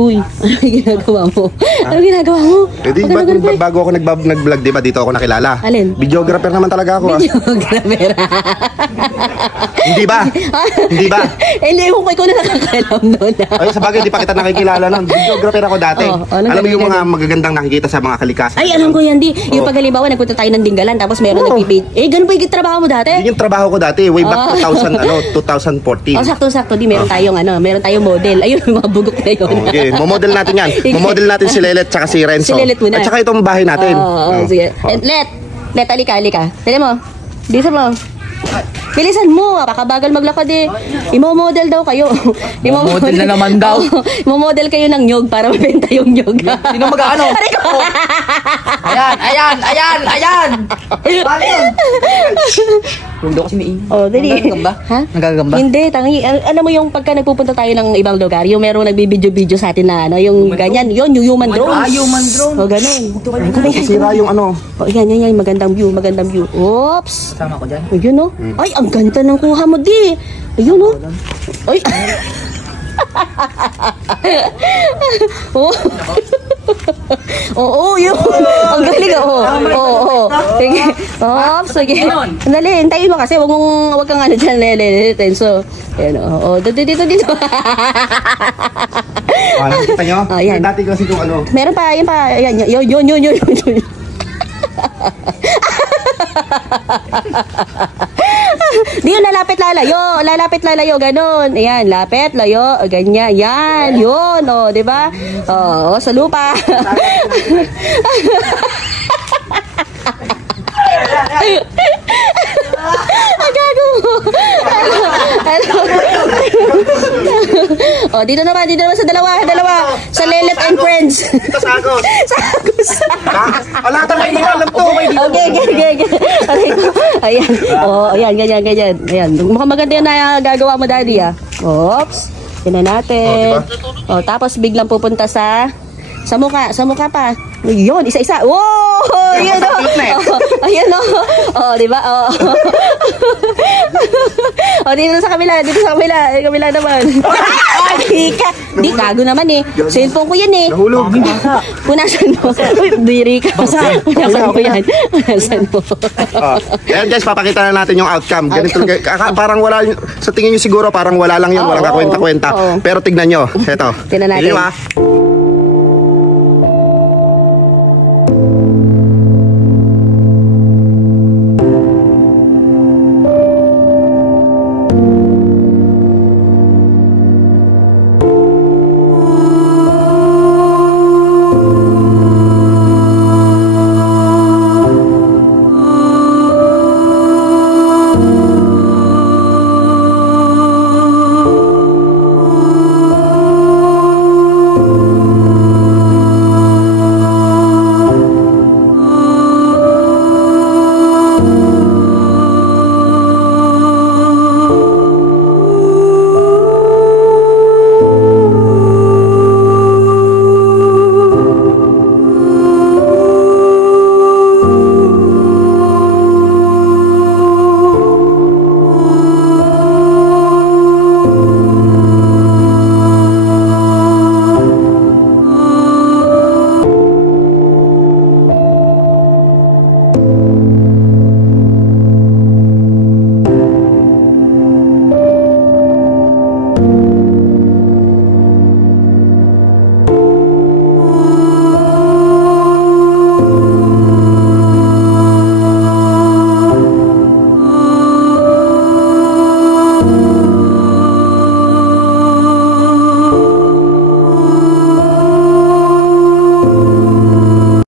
Uy, ano ginagawa mo? Ano ginagawa mo? Di ba bago ako nag-vlog, di ba dito ako nakilala? Alin? Videographer naman talaga ako. Videographer. Hindi ba? Hindi ba? Hindi ko ikaw na nakakalam doon. Ay, sa bagay, di pa kita nakikilala nun. Videographer ako dati. Alam mo yung mga magagandang nakikita sa mga kalikasan. Ay, alam ko yan, di. Yung pag halimbawa, nagpunta tayo ng Dinggalan, tapos meron nagpipid. Ganun ba yung trabaho mo dati? Yun yung trabaho ko dati. Way back 2014. Sakto-sakto, di. Meron tayong model. Ayun, yung mga bugok na yun. Okay, momodel natin yan. Momodel natin si Lelet tsaka si Renzo. Si Lelet muna. At saka itong bahay natin. Sige. Let, halika. Tala mo. Bilisan mo. Bilisan mo. Pakabagal maglakad eh. Imo-model daw kayo. Imo-model na naman daw. Imo-model kayo ng nyog para mabenta yung nyog. Sino mag-ano? Ayan! Kung daw kasi may Dali. Nagagamba? Ha? Nagagamba? Hindi, tangi. Alam mo yung pagka nagpupunta tayo ng ibang lugar, yung merong nagbibidyo-video sa atin na yung ganyan, yung human drones. Human drone. Ganun. Sira yung ano. Yan, magandang view. Oops. Sama ko dyan. Ayun o. Ay, ang ganda ng kuha mo, di. Ayun o. Ay. Oo, yun. Ang galing oo. Sige. Sige. Dali, hintayin mo kasi. Huwag kang ano dyan. So, ayun o. Dito. Nakikita nyo? Ayan. Dati kasi kung ano. Meron pa, yun pa. Ayan, yun. Di yun, lalapit lalayo, ganun. Ayan, lapit, layo, ganyan, yan, yun, di ba? Sa lupa. Agago mo. Dito naman sa dalawa. Sa Lelet and Friends. Sagos. Wala ka may alam to. Okay. Ayan. Ayan, ganyan. Mukhang maganda yan na gagawa mo, Daddy, ah. Oops. Yan na natin. Diba? Tapos biglang pupunta sa mukha pa. Yun, isa-isa. Wow! Yun o. Ayan o. Diba? Dito sa kabila. Kabila naman. Di, kago naman eh. Cellphone ko yan eh. Nahulog. Punasan mo. Diri ka. Punasan mo. Ayan guys, papakita na natin yung outcome. Ganito, parang wala, sa tingin nyo siguro parang wala lang yun. Walang kakwenta-kwenta. Pero tignan nyo. Ito. Tignan natin.